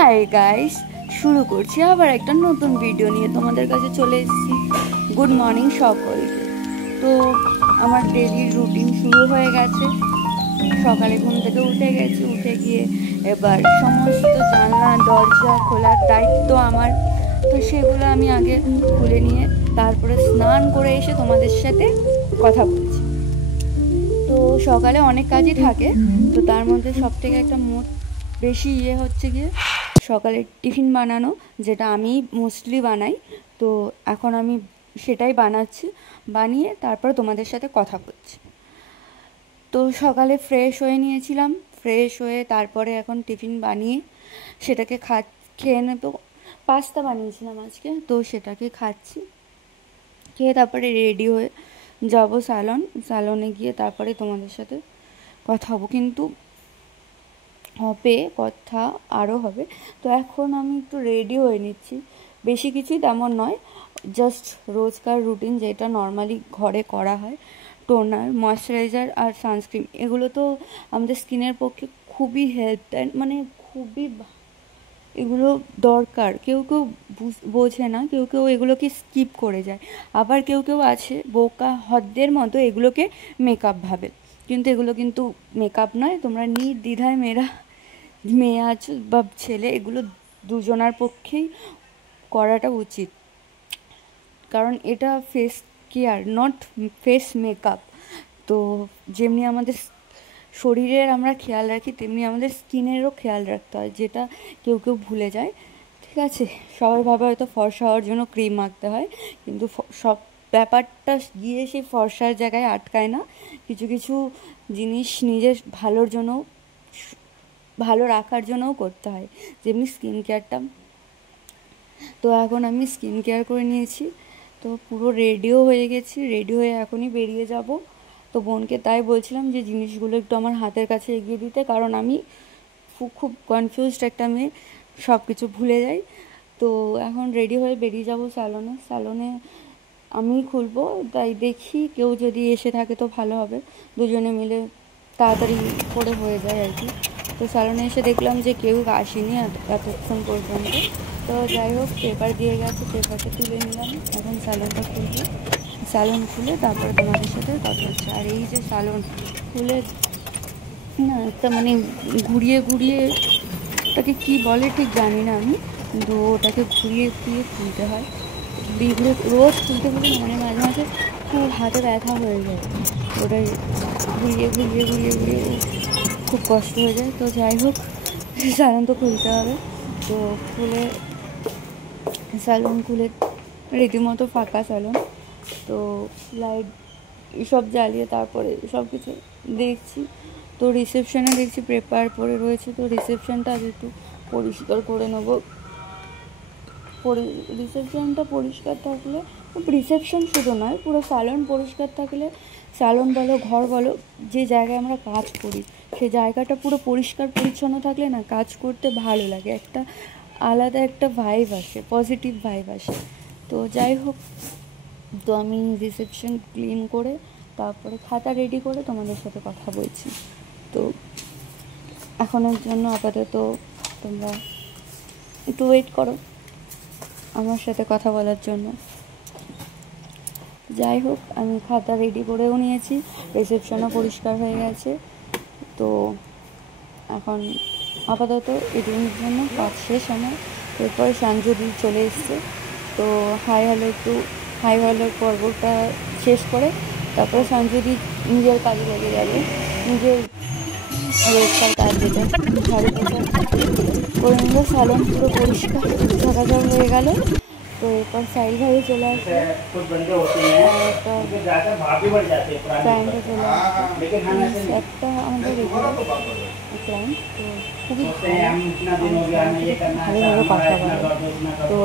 Hi guys, শুরু করছি আবার একটা নতুন ভিডিও নিয়ে তোমাদের কাছে চলে এসেছি। গুড মর্নিং সকলকে। তো আমার ডেলি রুটিন শুরু হয়ে গেছে। সকালে ঘুম থেকে উঠে গেছি, উঠে গিয়ে এবার সমস্ত জানলা দরজা খোলার দায়িত্ব আমার। তো সেগুলো আমি আগে খুলে নিয়ে তারপরে স্নান করে এসে তোমাদের সাথে কথা বলছি। তো সকালে অনেক কাজই থাকে, তো তার মধ্যে সব থেকে একটা বেশি হচ্ছে গিয়ে সকালে টিফিন বানানো, যেটা আমি মোস্টলি বানাই। তো এখন আমি সেটাই বানাচ্ছি, বানিয়ে তারপর তোমাদের সাথে কথা বলছি। তো সকালে ফ্রেশ হয়ে নিয়েছিলাম, ফ্রেশ হয়ে তারপরে এখন টিফিন বানিয়ে সেটাকে খেয়ে নেব। পাস্তা বানিয়েছিলাম আজকে, তো সেটাকে খাচ্ছি। খেয়ে তারপরে রেডি হয়ে যাব স্যালনে গিয়ে তারপরে তোমাদের সাথে কথা হবো, কিন্তু হবে কথা আরও হবে। তো এখন আমি একটু রেডি হয়ে নিচ্ছি, বেশি কিছুই তেমন নয়, জাস্ট রোজকার রুটিন যেটা নর্মালি ঘরে করা হয়। টোনার, ময়শ্চারাইজার আর সানস্ক্রিন, এগুলো তো আমাদের স্কিনের পক্ষে খুবই হেল্প দেয়, মানে খুবই এগুলো দরকার। কেউ কেউ বোঝে না, কেউ কেউ এগুলোকে স্কিপ করে যায়, আবার কেউ কেউ আছে বোকা হদ্দের মতো এগুলোকে মেকআপ ভাবে, কিন্তু এগুলো কিন্তু মেকআপ নয়। তোমরা নির্দ্বিধায় মেয়ে আছো বা ছেলে, এগুলো দুজনার পক্ষেই করাটা উচিত, কারণ এটা face care, not face makeup. তো যেমনি আমাদের শরীরের আমরা খেয়াল রাখি, তেমনি আমাদের স্কিনেরও খেয়াল রাখতে হয়, যেটা কেউ কেউ ভুলে যায়। ঠিক আছে, সবাই ভাবে হয়তো ফর্সা হওয়ার জন্য ক্রিম মাখতে হয়, কিন্তু সব ব্যাপারটা গিয়ে সেই ফর্সার জায়গায় আটকায় না। কিছু কিছু জিনিস নিজের ভালোর জন্য, ভালো রাখার জন্যও করতে হয়, যেমনি স্কিন কেয়ারটা। তো এখন আমি স্কিন কেয়ার করে নিয়েছি, তো পুরো রেডিও হয়ে গেছি, রেডি হয়ে এখনই বেরিয়ে যাব। তো বোনকে তাই বলছিলাম যে জিনিসগুলো একটু আমার হাতের কাছে এগিয়ে দিতে, কারণ আমি খুব কনফিউজড একটা মেয়ে, সব কিছু ভুলে যাই। তো এখন রেডি হয়ে বেরিয়ে যাব স্যালনে আমি খুলবো, তাই দেখি কেউ যদি এসে থাকে তো ভালো হবে, দুজনে মিলে তাড়াতাড়ি করে হয়ে যায় আর কি। তো স্যালনে এসে দেখলাম যে কেউ আসেনি এতক্ষণ পর্যন্ত। তো যাই হোক, পেপার দিয়ে গেছে, পেপারটা তুলে নিলাম। এখন স্যালনটা খুলবো, স্যালন খুলে তারপরে তোমাদের সাথে কথা হচ্ছে। আর এই যে স্যালন খুলে না একটা মানে ঘুরিয়ে ওটাকে কী বলে ঠিক জানি না আমি, কিন্তু ওটাকে ঘুরিয়ে খুলতে হয়। রোজ খুলতে মানে মাঝে মাঝে খুব হাতে ব্যথা হয়ে যায়, ওটাই ঘুরিয়ে খুব কষ্ট হয়ে যায়। তো যাই হোক, স্যালন তো খুলতে হবে। তো স্যালন খুলে রীতিমতো ফাঁকা স্যালন, তো লাইট সব জ্বালিয়ে তারপরে সব কিছু দেখছি। তো রিসেপশনে দেখছি পেপার পড়ে রয়েছে, তো রিসেপশনটা আজ একটু পরিষ্কার করে নেবো। রিসেপশনটা পরিষ্কার থাকলে, রিসেপশন শুধু নয়, পুরো স্যালন পরিষ্কার থাকলে, স্যালন বলো ঘর বলো, যে জায়গায় আমরা কাজ করি সেই জায়গাটা পুরো পরিষ্কার পরিচ্ছন্ন থাকলে না কাজ করতে ভালো লাগে, একটা আলাদা একটা ভাইব আসে, পজিটিভ ভাইব আসে। তো যাই হোক, তো আমি রিসেপশন ক্লিন করে তারপরে খাতা রেডি করে তোমাদের সাথে কথা বলছি। তো এখনের জন্য আপাতত তোমরা একটু ওয়েট করো আমার সাথে কথা বলার জন্য। যাই হোক, আমি খাতা রেডি করেও নিয়েছি, রিসেপশনও পরিষ্কার হয়ে গেছে। তো এখন আপাতত এদিনের জন্য কাজ শেষ আমার। এরপরে সঞ্জুদি চলে এসছে, তো হাই হ্যালোর পর্বটা শেষ করে তারপরে সঞ্জুদি নিজের কাজে লেগে যাবে, নিজের রোজকার কাজ, যেটা ঝাড়ু পোছা করে নিলে স্যালন পুরো পরিষ্কার ঝাঁকাঝাক হয়ে গেল। তো এরপর সাইল ভাইয়ে চলে আসবে, ক্লায়েন্টে চলে আসবে, একটা আমাদের রেগুলার ক্লায়েন্ট, তো খুবই ভালোভাবে কথা বলে। তো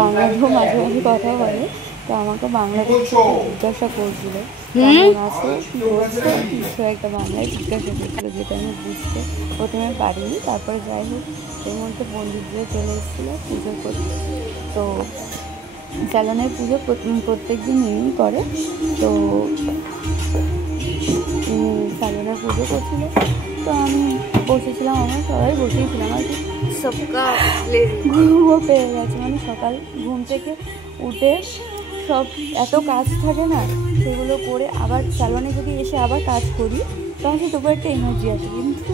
বাংলাতেও মাঝে মাঝে কথা বলে, তো আমাকে বাংলাতে জিজ্ঞাসা করছিল কেমন আছে, কী করছো, কিছু একটা বাংলায় জিজ্ঞাসা করছিলো, যেটা আমি বুঝতে প্রথমে পারিনি। তারপরে যাই হোক, এর মধ্যে পণ্ডিতরা চলে এসেছিলো পুজো করতে। তো স্যালনের পুজো প্রত্যেক দিন ইনি করে, তো স্যালনে পুজো করছিল। তো আমি বসেছিলাম, আমরা সবাই বসেছিলাম আর কি। ঘুমও পেয়ে গেছে, মানে সকাল ঘুম থেকে উঠে সব এত কাজ থাকে না, সেগুলো করে আবার স্যালনে যদি এসে আবার কাজ করি তাহলে তবু একটা এনার্জি আসে, কিন্তু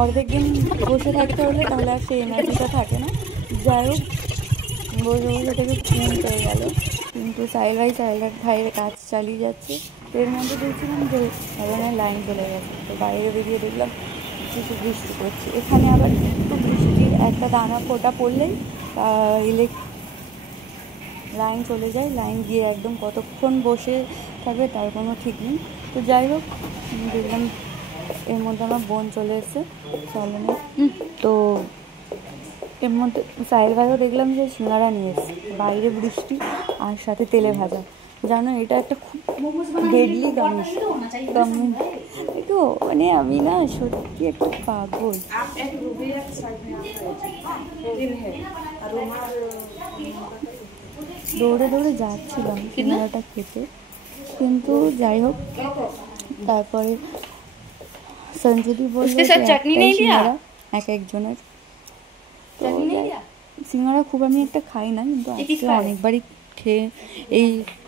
অর্ধেক দিন বসে থাকতে হলে তাহলে আর সেই এনার্জিটা থাকে না। যাই হোক, বসে বসে থেকে ঘুম পেয়ে গেল, কিন্তু সাইল ভাইয়ের কাজ চালিয়ে যাচ্ছে। তো এর মধ্যে দেখছিলাম যে স্যালনের লাইন চলে গেছে। তো বাইরে বেরিয়ে দেখলাম কিছু বৃষ্টি পড়ছে। এখানে আবার একটু বৃষ্টির একটা দানা ফোঁটা পড়লেই লাইন চলে যায়, লাইন গিয়ে একদম কতক্ষণ বসে থাকবে তার কোনো ঠিক নেই। তো যাই হোক, দেখলাম এর মধ্যে আমার বোন চলে এসেছে স্যালনে। তো এর মধ্যে সাহেল ভাইও দেখলাম যে সিঙ্গারা নিয়ে এসছে। বাইরে বৃষ্টি আর সাথে তেলে ভাজা, জানো এটা একটা খুব ডেডলি তো মানে আমি না সত্যি একটা পাগল। দৌড়ে দৌড়ে যাচ্ছিলাম সিঙ্গারাটা খেতে, কিন্তু যাই হোক তারপরে সঞ্জুদি বললো সিঙ্গারা এক একজনের। সিঙ্গারা খুব আমি একটা খাই না, কিন্তু আজকে অনেকবারই খেয়ে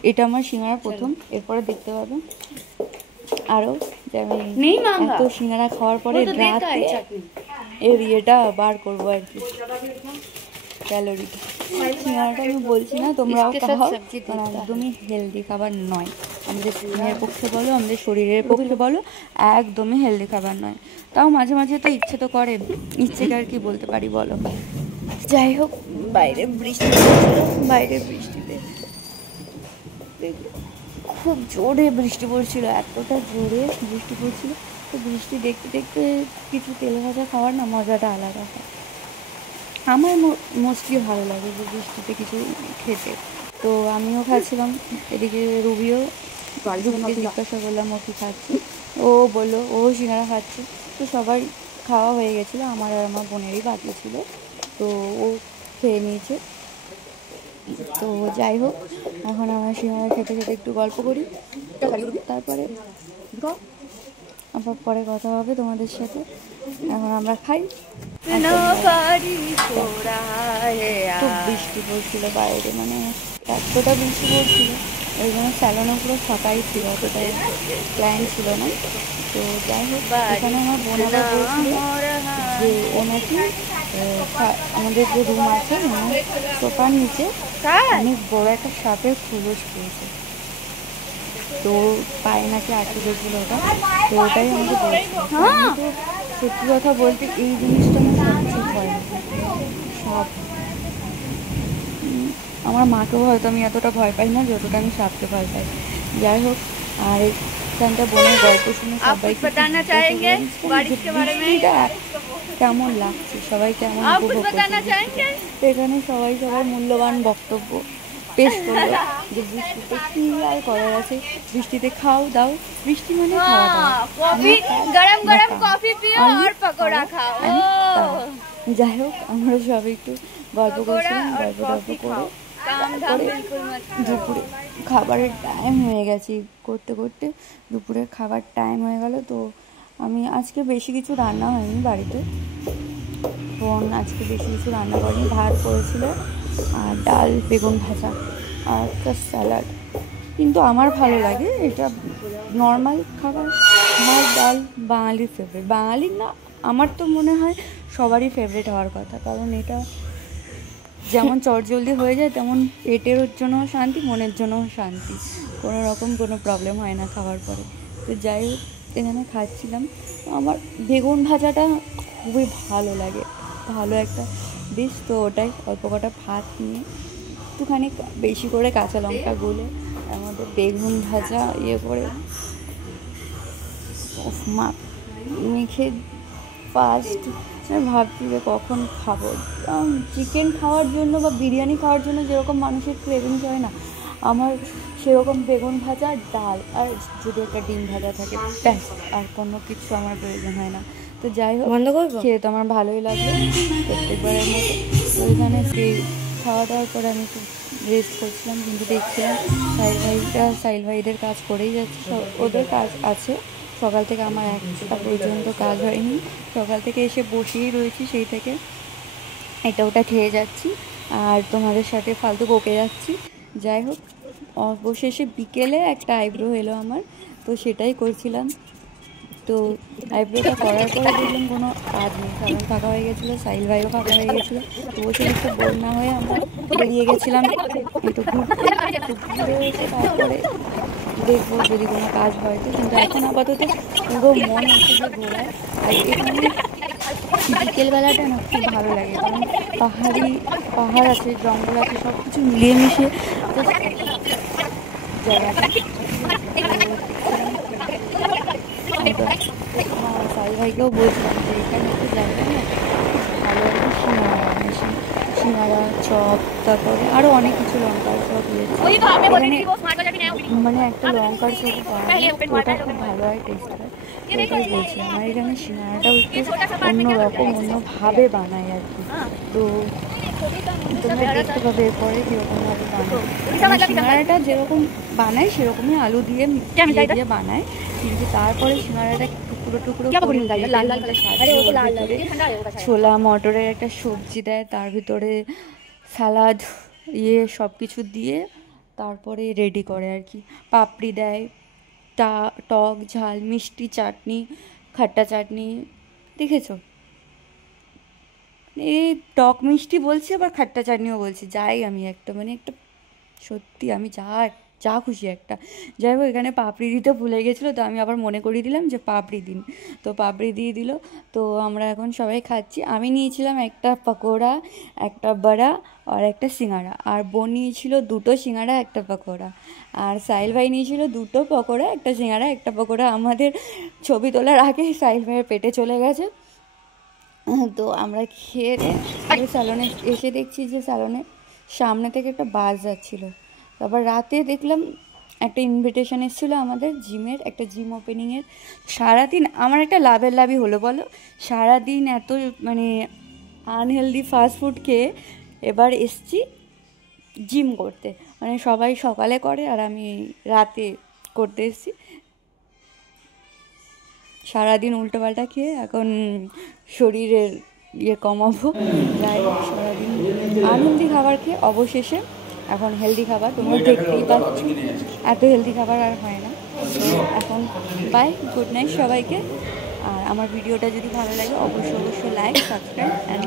এটা আমার সিঙ্গারা প্রথম। এরপরে দেখতে পাবে আরও যে আমি এত সিঙ্গারা খাওয়ার পরে রাতে এর ইয়েটা বার করবো আর কি, ক্যালোরিটা। সিঙ্গারাটা আমি বলছি না তোমরাও খাও, কারণ একদমই হেলদি খাবার নয় আমাদের স্কিনের পক্ষে বলো, আমাদের শরীরের পক্ষে বলো, একদমই হেলদি খাবার নয়। তাও মাঝে মাঝে তো ইচ্ছে তো করে, ইচ্ছেকে আর কি বলতে পারি বলো। যাই হোক, বাইরে বৃষ্টি পড়ছিল, বাইরে বৃষ্টিতে খুব জোরে বৃষ্টি পড়ছিল, এতটা জোরে বৃষ্টি পড়ছিল। তো বৃষ্টি দেখতে দেখতে কিছু তেল ভাজা খাওয়ার না মজাটা আলাদা হয়। আমার মোস্টলি ভালো লাগে যে বৃষ্টিতে কিছু খেতে। তো আমিও খাচ্ছিলাম, এদিকে রুবিও জিজ্ঞাসা করলাম ও কি খাচ্ছে, ও বললো ও সিঙ্গারা খাচ্ছে। তো সবাই খাওয়া হয়ে গেছিলো, আমার আর আমার বোনেরই বাকি ছিল, তো ও খেয়ে নিয়েছে। তো যাই হোক, এখন আমরা সিঙ্গারা খেতে খেতে একটু গল্প করি, তারপরে আবার পরে কথা হবে তোমাদের সাথে। এখন আমরা খাই। খুব বৃষ্টি পড়ছিল বাইরে, মানে এতটা বৃষ্টি পড়ছিল ওই জন্য স্যালনও পুরো ফাঁকাই ছিল, অতটাই ক্লায়েন্ট ছিল না। তো যাই হোক, এখানে আমার বোন আবার বলছিল যে ও নাকি আমাদের যে রুম আছে মানে সোফার নিচে অনেক বড় একটা সাপের খোলস পেয়েছে, তো পায়ে নাকি আটকে গেছিলো ওটা। তো ওটাই আমাকে বলছিল। তো সত্যি কথা বলতে এই জিনিসটা আমার সবচেয়ে ভয় লাগে, সাপ। আমার মাকেও হয়তো আমি এতটা ভয় পাই না যতটা আমি সাপকে ভয় পাই। যাই হোক, আর এখানটা বোনের গল্প শুনে সবাই কেমন লাগছে, সবাই কেমন উপভোগ করছে। এখানে সবাই সবার মূল্যবান বক্তব্য পেশ করলো যে বৃষ্টিতে কি আর করার আছে, বৃষ্টিতে খাও দাও, বৃষ্টি মানে খাওয়া দাও। যাই হোক, আমরা সবাই একটু গল্প করছিলাম, গল্প করে দুপুরে খাবারের টাইম হয়ে গেছে, করতে করতে দুপুরের খাবার টাইম হয়ে গেল। তো আমি আজকে বেশি কিছু রান্না হয়নি বাড়িতে, বোন আজকে বেশি কিছু রান্না করেনি, ভাত করেছিল আর ডাল, বেগুন ভাজা আর একটা স্যালাড। কিন্তু আমার ভালো লাগে এটা নর্মাল খাবার, ভাত ডাল বাঙালির ফেভারিট, বাঙালির না আমার তো মনে হয় সবারই ফেভারিট হওয়ার কথা, কারণ এটা যেমন চটজলদি হয়ে যায় তেমন পেটের জন্যও শান্তি, মনের জন্যও শান্তি, কোনো রকম কোনো প্রবলেম হয় না খাওয়ার পরে। তো যাই হোক, এখানে খাচ্ছিলাম, আমার বেগুন ভাজাটা খুবই ভালো লাগে, ভালো একটা ডিশ। তো ওটাই অল্প কটা ভাত নিয়ে একটুখানি বেশি করে কাঁচা লঙ্কা গুলে আমাদের বেগুন ভাজা করে মেখে ফার্স্ট ভাবছি যে কখন খাবো। চিকেন খাওয়ার জন্য বা বিরিয়ানি খাওয়ার জন্য যেরকম মানুষের ক্রেভিংস হয় না, আমার সেরকম বেগুন ভাজা, ডাল আর যদি একটা ডিম ভাজা থাকে ব্যাস, আর কোনো কিছু আমার প্রয়োজন হয় না। তো যাই হোক, খেয়ে তো আমার ভালোই লাগলো প্রত্যেকবারের মতো। তো ওইখানে সেই খাওয়া দাওয়ার পরে আমি একটু রেস্ট করছিলাম, কিন্তু দেখছিলাম সাহিল ভাইদের কাজ করেই যাচ্ছে, ওদের কাজ আছে, সকাল থেকে আমার একটা পর্যন্ত কাজ হয়নি, সকাল থেকে এসে বসেই রয়েছি, সেই থেকে এটা ওটা খেয়ে যাচ্ছি আর তোমাদের সাথে ফালতু বকে যাচ্ছি। যাই হোক, অবশেষে বিকেলে একটা আইব্রো এলো আমার, তো সেটাই করছিলাম। তো আইব্রোটা করার পরে দেখলাম কোনো কাজ নেই, সালন ফাঁকা হয়ে গেছিলো, সাহিল ভাইও ফাঁকা হয়ে গেছিলো। তো বসে বসে বোর না হয়ে আমরা বেরিয়ে গেছিলাম একটু ঘুরতে। তো ঘুরে এসে তারপরে দেখবো যদি কোনো কাজ হয় তো, কিন্তু এখন আপাতত পুরো মন হচ্ছে যে ঘোরায়। আর এখানে বিকেলবেলাটা না খুব ভালো লাগে, কারণ পাহাড় আছে, জঙ্গল আছে, সব কিছু মিলিয়ে মিশিয়ে জায়গাটা। সাই ভাইকেও বলছিলাম যে এখানে একটা জায়গা না ভালো আর কি, সিঙ্গারা চপ, তারপরে আরও অনেক কিছু লঙ্কার চপ এখানে, মানে একটা লঙ্কার চপ পাওয়া যায়, ওটা খুব ভালো হয়, টেস্ট হয়। ওটাই বলছি, আমার এখানে সিঙ্গারাটাও একটু অন্যরকম, অন্যভাবে বানায় আর কি। তো তোমরা দেখতে পাবে এরপরে কীরকমভাবে বানায়। সিঙ্গারাটা যেরকম বানায় সেরকমই আলু দিয়ে দিয়ে বানায়, কিন্তু তারপরে সিঙ্গারাটা টুকরো টুকরো ছোলা মটরের একটা সবজি দেয়, তার ভিতরে স্যালাড সব কিছু দিয়ে তারপরে রেডি করে আর কি। পাপড়ি দেয়, টক ঝাল মিষ্টি চাটনি, খাট্টা চাটনি, দেখেছো? এই টক মিষ্টি বলছি, আবার খাট্টা চাটনিও বলছি, যাই আমি একটা মানে একটা সত্যি আমি যা খুশি একটা। যাই হোক, এখানে পাপড়ি দিতে ভুলে গেছিলো, তো আমি আবার মনে করিয়ে দিলাম যে পাপড়ি দিন, তো পাপড়ি দিয়ে দিল। তো আমরা এখন সবাই খাচ্ছি। আমি নিয়েছিলাম একটা পকোড়া, একটা বড়া আর একটা সিঙ্গাড়া, আর বোন নিয়েছিল 2টো সিঙ্গাড়া একটা পকোড়া, আর সাহিল ভাই নিয়েছিল 2টো পকোড়া একটা সিঙ্গাড়া একটা পকোড়া। আমাদের ছবি তোলার আগে সাহিল ভাইয়ের পেটে চলে গেছে। তো আমরা খেয়ে দিয়ে স্যালনে এসে দেখছি যে স্যালনে সামনে থেকে একটা বাস যাচ্ছিলো। তারপর রাতে দেখলাম একটা ইনভিটেশন এসেছিলো আমাদের জিমের, একটা জিম ওপেনিংয়ের। সারাদিন আমার একটা লাভই হলো বলো, সারাদিন এত মানে আনহেলদি ফাস্টফুড খেয়ে এবার এসছি জিম করতে। মানে সবাই সকালে করে আর আমি রাতে করতে এসেছি। সারাদিন উল্টোপাল্টা খেয়ে এখন শরীরের কমাবো। যাই হোক, সারাদিন আনহেলদি খাবার খেয়ে অবশেষে এখন হেলদি খাবার, তোমরা দেখতেই পাচ্ছ এত হেলদি খাবার আর হয় না। এখন বাই, গুড নাইট সবাইকে। আর আমার ভিডিওটা যদি ভালো লাগে অবশ্যই লাইক, সাবস্ক্রাইব অ্যান্ড